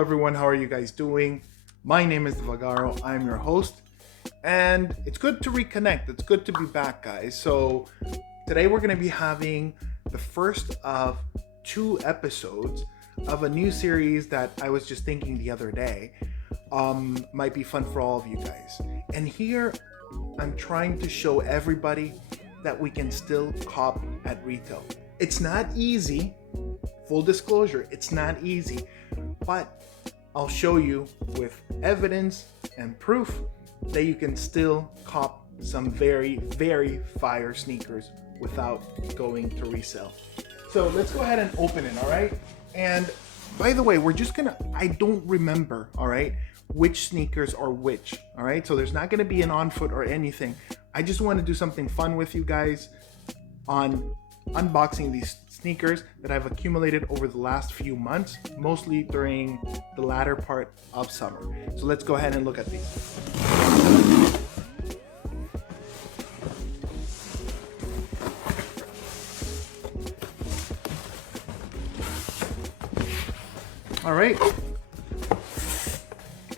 everyone, how are you guys doing? My name is Devagaro, I'm your host, and it's good to reconnect. It's good to be back, guys. So today we're going to be having the first of 2 episodes of a new series that I was just thinking the other day might be fun for all of you guys. And here I'm trying to show everybody that we can still cop at retail. It's not easy, full disclosure, it's not easy, but I'll show you with evidence and proof that you can still cop some very, very fire sneakers without going to resell. So let's go ahead and open it, all right? And by the way, I don't remember, all right, which sneakers are which, all right? So there's not gonna be an on foot or anything. I just want to do something fun with you guys on unboxing these sneakers that I've accumulated over the last few months, mostly during the latter part of summer. So let's go ahead and look at these. All right.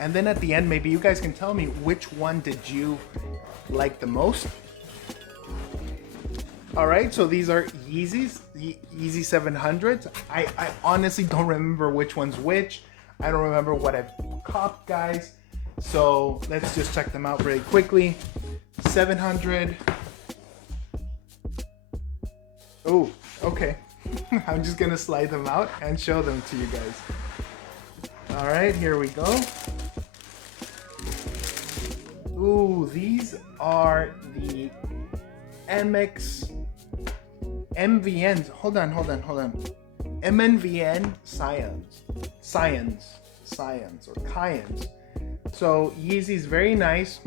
And then at the end, maybe you guys can tell me which one did you like the most. All right, so these are Yeezys, the Yeezy 700s. I honestly don't remember which one's which. I don't remember what I've copped, guys. So let's just check them out really quickly. 700. Oh, okay. I'm just gonna slide them out and show them to you guys. All right, here we go. Ooh, these are the MVNs. Hold on. MNVN Science or Kyans. So Yeezy's very nice.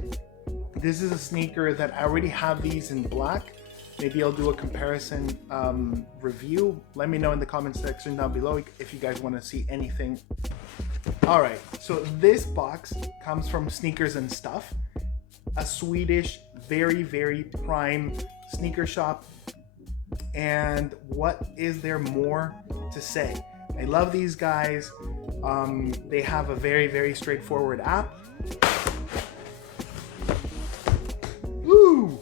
This is a sneaker that I already have these in black. Maybe I'll do a comparison review. Let me know in the comment section down below if you guys want to see anything. All right, so this box comes from Sneakersnstuff, a Swedish, very, very prime sneaker shop. And what is there more to say? I love these guys. They have a very, very straightforward app. Ooh!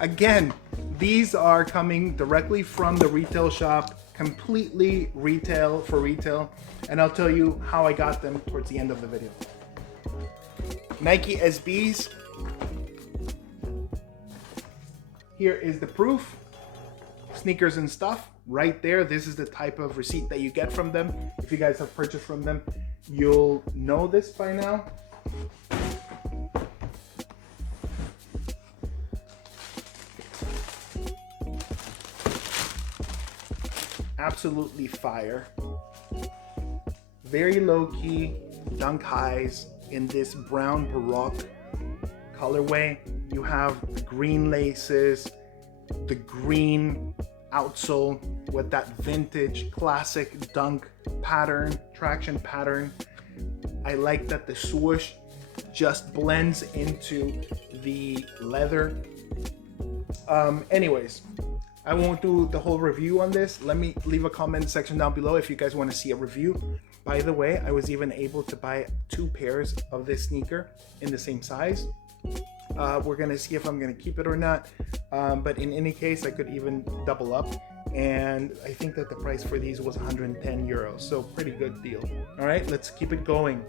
Again, these are coming directly from the retail shop, completely retail for retail. And I'll tell you how I got them towards the end of the video. Nike SBs. Here is the proof. Sneakersnstuff right there. This is the type of receipt that you get from them. If you guys have purchased from them, you'll know this by now. Absolutely fire. Very low key dunk highs in this brown baroque colorway. You have the green laces, the green outsole with that vintage classic dunk pattern, traction pattern. I like that the swoosh just blends into the leather. Anyways, I won't do the whole review on this. Let me leave a comment section down below if you guys want to see a review. By the way, I was even able to buy 2 pairs of this sneaker in the same size. We're gonna see if I'm gonna keep it or not. But in any case, I could even double up. And I think that the price for these was 110 euros. So pretty good deal. All right, let's keep it going.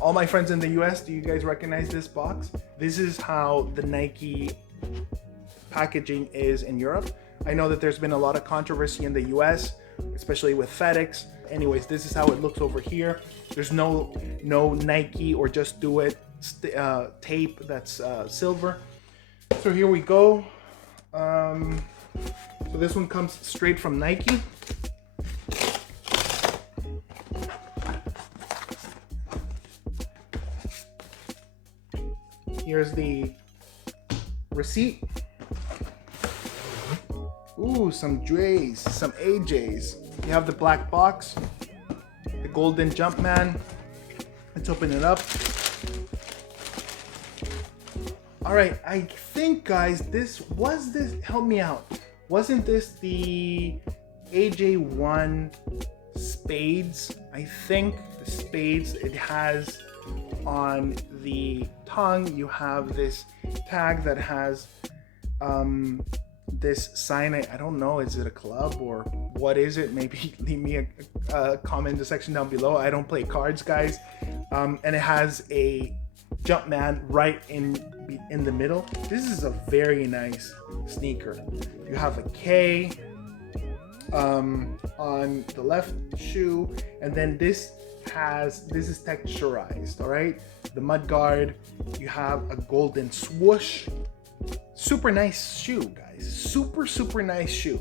All my friends in the US, do you guys recognize this box? This is how the Nike packaging is in Europe. I know that there's been a lot of controversy in the US, especially with FedEx. Anyways, this is how it looks over here. There's no Nike or Just Do It tape that's silver. So here we go. So this one comes straight from Nike. Here's the receipt. Ooh, some J's, some AJ's. You have the black box, the golden Jumpman. Let's open it up. All right, I think, guys, help me out. Wasn't this the AJ1 spades. I think the spades, it has on the tongue, you have this tag that has this sign. I don't know, is it a club or what is it? Maybe leave me a comment in the section down below. I don't play cards, guys. And it has a Jumpman right in the middle. This is a very nice sneaker. You have a K on the left shoe, and then this is texturized. All right, the mud guard, you have a golden swoosh. Super nice shoe, guys. Super nice shoe.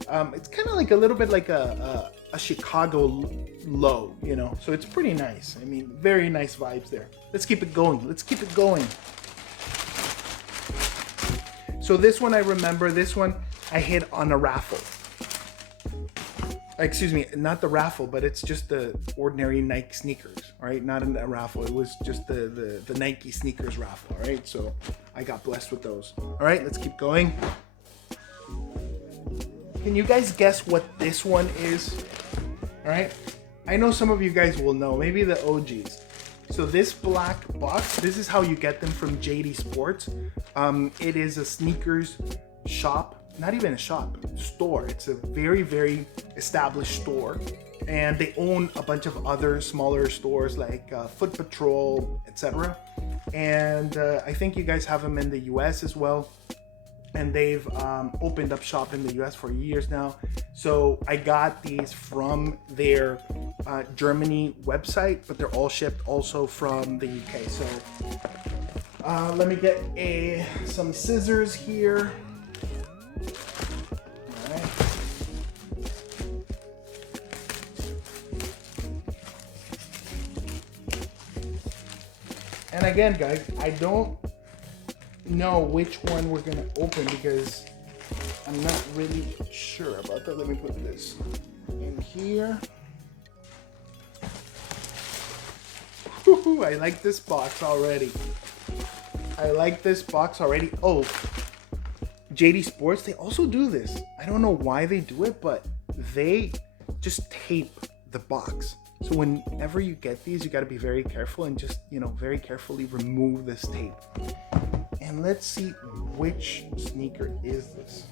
It's kind of like a little bit like a Chicago low, you know, so it's pretty nice. I mean, very nice vibes there. Let's keep it going. Let's keep it going. So this one, I remember this one I hit on a raffle. Excuse me, not the raffle, but it's just the ordinary Nike sneakers, all right? Not in a raffle. It was just the Nike sneakers raffle, all right? So I got blessed with those. All right, let's keep going. Can you guys guess what this one is? All right, I know some of you guys will know, maybe the OGs. So this black box, this is how you get them from JD Sports. It is a sneakers shop. Not even a shop, store. It's a very established store, and they own a bunch of other smaller stores like Foot Patrol, etc. And I think you guys have them in the US as well, and they've opened up shop in the US for years now. So I got these from their Germany website, but they're all shipped also from the UK. So let me get some scissors here. And again, guys, I don't know which one we're gonna open because I'm not really sure about that. Let me put this in here. Woo-hoo, I like this box already. Oh, JD Sports, they also do this. I don't know why they do it, but they just tape the box. So whenever you get these, you got to be very careful and just, you know, very carefully remove this tape. And let's see which sneaker is this.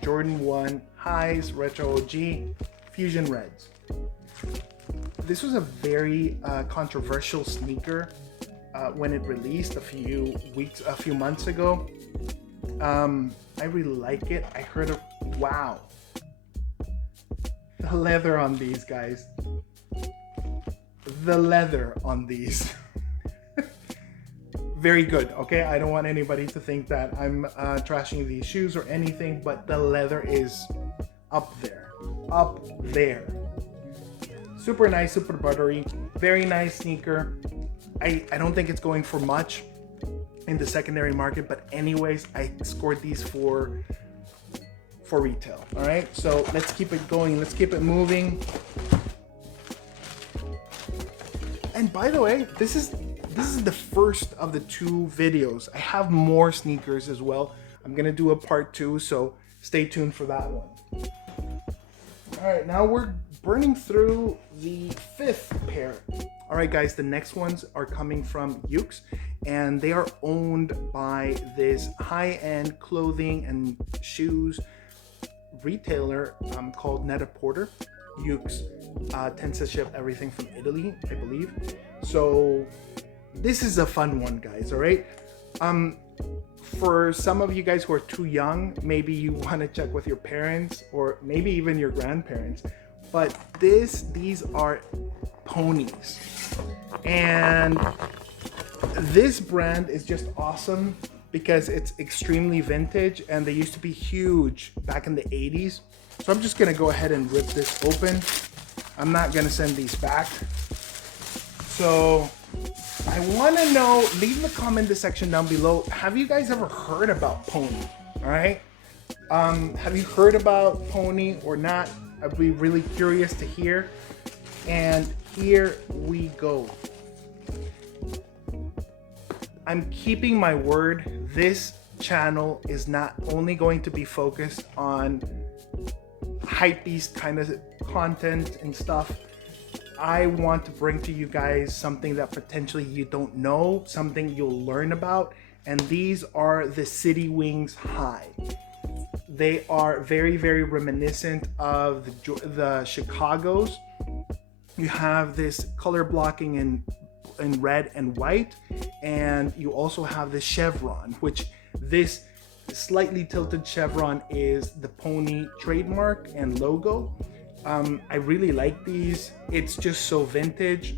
Jordan 1 Highs Retro OG Fusion Reds. This was a very controversial sneaker when it released a few months ago. I really like it. I heard of, wow, the leather on these, guys. The leather on these. Very good, okay? I don't want anybody to think that I'm trashing these shoes or anything, but the leather is up there. Super nice, super buttery. Very nice sneaker. I don't think it's going for much in the secondary market, but anyways, I scored these for retail. All right, so let's keep it going. Let's keep it moving. And by the way, this is the first of the 2 videos. I have more sneakers as well. I'm gonna do a part 2, so stay tuned for that one. All right, now we're burning through the 5th pair. All right, guys, the next ones are coming from Yoox, and they are owned by this high-end clothing and shoes retailer called Net-a-Porter. Yoox tends to ship everything from Italy, I believe. So this is a fun one, guys, all right? For some of you guys who are too young, maybe you want to check with your parents or maybe even your grandparents, but these are ponies. And this brand is just awesome because it's extremely vintage, and they used to be huge back in the 80s. So I'm just gonna go ahead and rip this open. I'm not gonna send these back. So I wanna know, leave the comment section down below. Have you guys ever heard about Pony? All right. Have you heard about Pony or not? I'd be really curious to hear. And here we go. I'm keeping my word. This channel is not only going to be focused on hypebeast kind of content and stuff. I want to bring to you guys something that potentially you don't know, something you'll learn about, and these are the City Wings High. They are very, very reminiscent of the Chicago's. You have this color blocking in red and white, and you also have the chevron, which this slightly tilted chevron is the Pony trademark and logo. I really like these. It's just so vintage,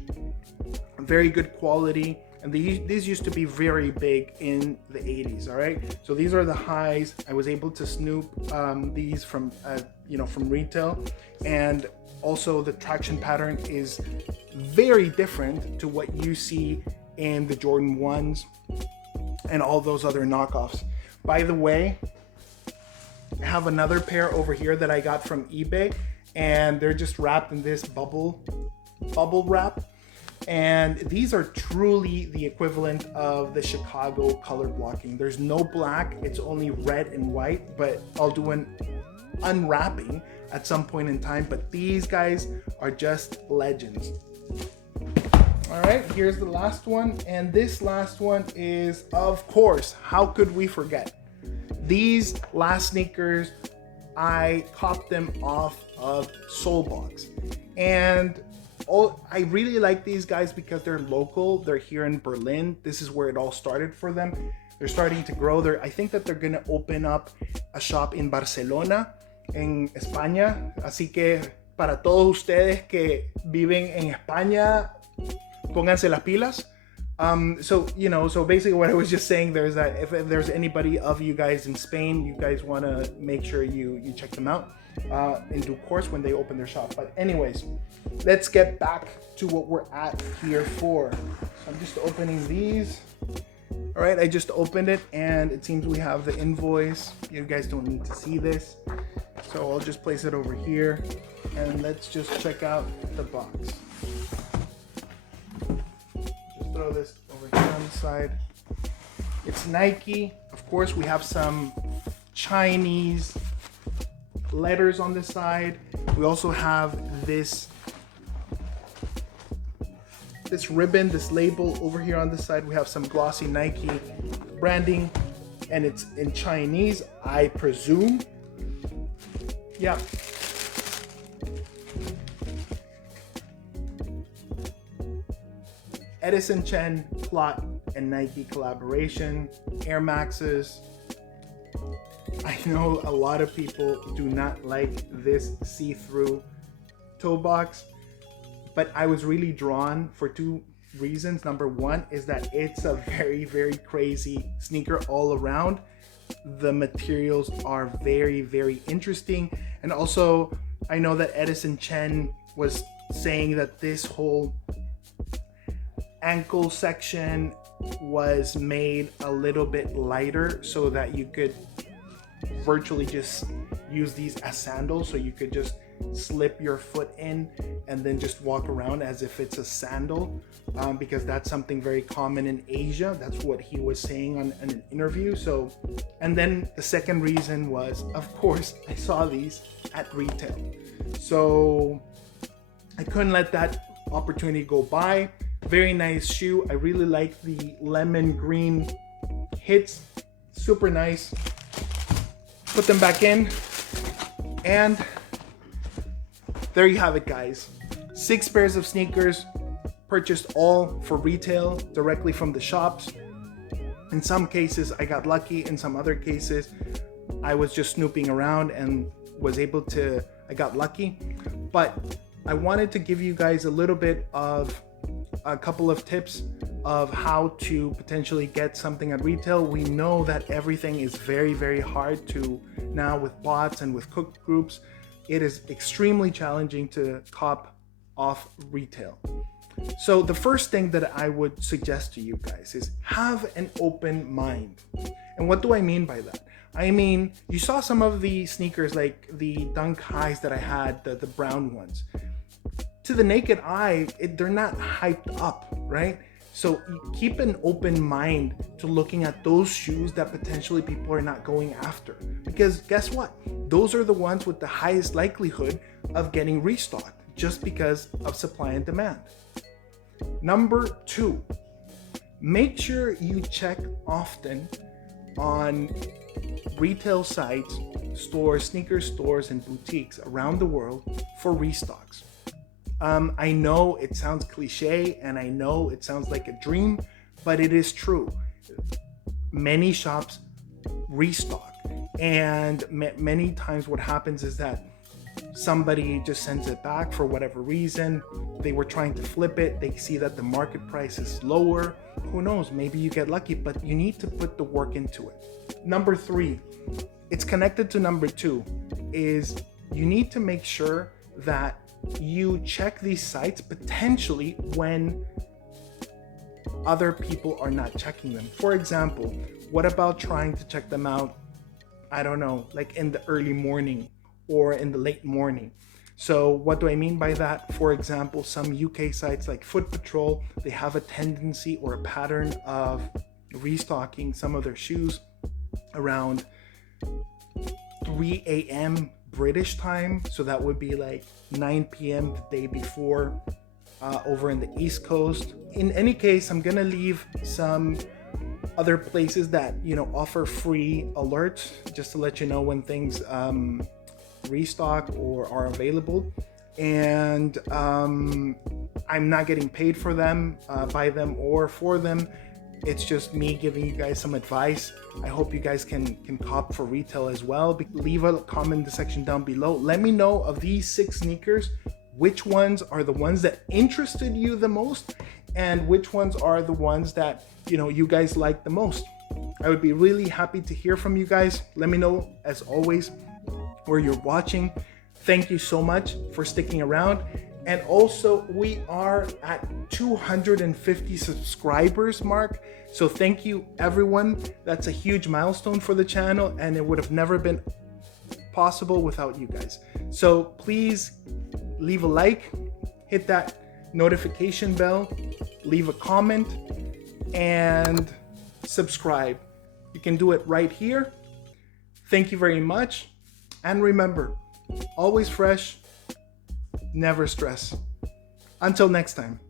very good quality, and these used to be very big in the 80s. All right, so these are the highs. I was able to snoop these from from retail, and also the traction pattern is very different to what you see in the Jordan 1s and all those other knockoffs. By the way, I have another pair over here that I got from eBay, and they're just wrapped in this bubble wrap, and these are truly the equivalent of the Chicago color blocking. There's no black, it's only red and white, but I'll do an unwrapping at some point in time. But these guys are just legends. All right, here's the last one, and this last one is, of course, how could we forget? These last sneakers, I copped them off of Solebox, and I really like these guys because they're local. They're here in Berlin. This is where it all started for them. They're starting to grow. I think that they're gonna open up a shop in Barcelona, en España. Así que para todos ustedes que viven en España, pónganse las pilas. So basically what I was just saying there is that if there's anybody of you guys in Spain, you guys want to make sure you check them out in due course when they open their shop. But anyways, let's get back to what we're at here for. So I'm just opening these. All right, I just opened it, and it seems we have the invoice. You guys don't need to see this, so I'll just place it over here, and let's just check out the box. Throw this over here on the side. It's Nike. Of course, we have some Chinese letters on the side. We also have this ribbon, this label over here on the side. We have some glossy Nike branding, and it's in Chinese, I presume. Yeah. Edison Chen, Plot, and Nike collaboration. Air Maxes. I know a lot of people do not like this see-through toe box, but I was really drawn for two reasons. Number one is that it's a very, very crazy sneaker all around. The materials are very, very interesting. And also, I know that Edison Chen was saying that this whole ankle section was made a little bit lighter so that you could virtually just use these as sandals, so you could just slip your foot in and then just walk around as if it's a sandal, because that's something very common in Asia. That's what he was saying on an interview. So, and then the second reason was, of course, I saw these at retail, so I couldn't let that opportunity go by. Very nice shoe. I really like the lemon green hits. Super nice. Put them back in, and there you have it, guys. 6 pairs of sneakers, purchased all for retail directly from the shops. In some cases I got lucky, in some other cases I was just snooping around and I got lucky. But I wanted to give you guys a little bit of a couple of tips of how to potentially get something at retail. We know that everything is very, very hard to now with bots and with cook groups. It is extremely challenging to cop off retail. So the first thing that I would suggest to you guys is have an open mind. And what do I mean by that? I mean, you saw some of the sneakers, like the Dunk Highs that I had, the brown ones. To the naked eye, they're not hyped up, right? So keep an open mind to looking at those shoes that potentially people are not going after. Because guess what? Those are the ones with the highest likelihood of getting restocked just because of supply and demand. Number 2, make sure you check often on retail sites, stores, sneaker stores, and boutiques around the world for restocks. I know it sounds cliche and I know it sounds like a dream, but it is true. Many shops restock, and many times what happens is that somebody just sends it back for whatever reason. They were trying to flip it, they see that the market price is lower. Who knows, maybe you get lucky, but you need to put the work into it. Number 3, it's connected to number 2, is you need to make sure that you check these sites potentially when other people are not checking them. For example, what about trying to check them out, I don't know, like in the early morning or in the late morning? So what do I mean by that? For example, some UK sites like Foot Patrol, they have a tendency or a pattern of restocking some of their shoes around 3 a.m. British time. So that would be like 9 p.m. the day before over in the East Coast. In any case, I'm gonna leave some other places that, you know, offer free alerts just to let you know when things restock or are available. And I'm not getting paid for them, by them or for them. It's just me giving you guys some advice. I hope you guys can cop for retail as well. Leave a comment in the section down below. Let me know of these 6 sneakers, which ones are the ones that interested you the most and which ones are the ones that, you know, you guys like the most. I would be really happy to hear from you guys. Let me know, as always, where you're watching. Thank you so much for sticking around. And also, we are at 250 subscribers mark. So thank you, everyone. That's a huge milestone for the channel, and it would have never been possible without you guys. So please leave a like, hit that notification bell, leave a comment, and subscribe. You can do it right here. Thank you very much. And remember, always fresh, never stress. Until next time.